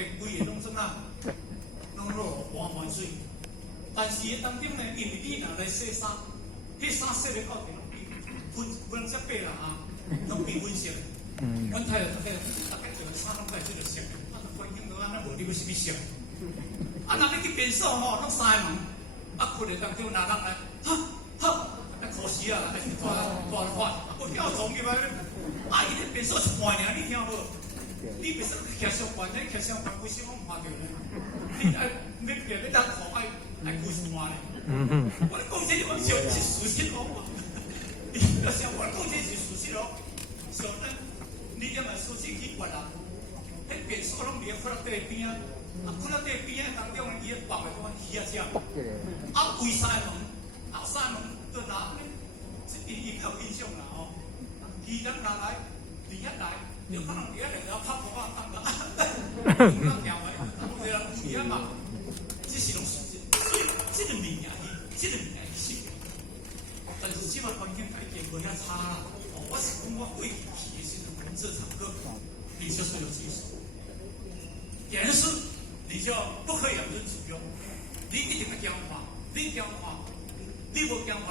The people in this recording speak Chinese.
电规个拢怎啊，拢落换水。但是当中呢，因为你若来洗衫，迄衫洗了到底拢变粉色白啦哈，拢变粉色。阮睇大家一个衫拢带这个色，啊，环境都安尼无，你要什么色？啊，若你去便所吼，拢三个门，啊，困在当中，哪人来？啊，可惜啊，大话，我跳床去吧。啊，伊迄便所一半尔，你听无？你别说徛上关，你徛上关，为什么看到呢？你要当裤爱开一半呢？我讲这我就是事实咯。你要想我讲这是事实咯，所以你这么事情去决啦。迄便所拢伫窟窿底边啊，窟窿底边啊当中伊放个种鱼啊只，啊规三门，后三门都拿，伊较有印象啦吼。鱼人拿来，鱼一来。有可能别人要拍拖啊，当个啊，不能讲话，我哋人有嘢嘛，这是种事实，所以这个名啊，这个名啊是，但是起码环境改变不遐差啦。我是讲我过去去的时候，这场课你就是有技术，严肃你就不可以养尊处优，你一定要讲话，你讲话，你不讲话，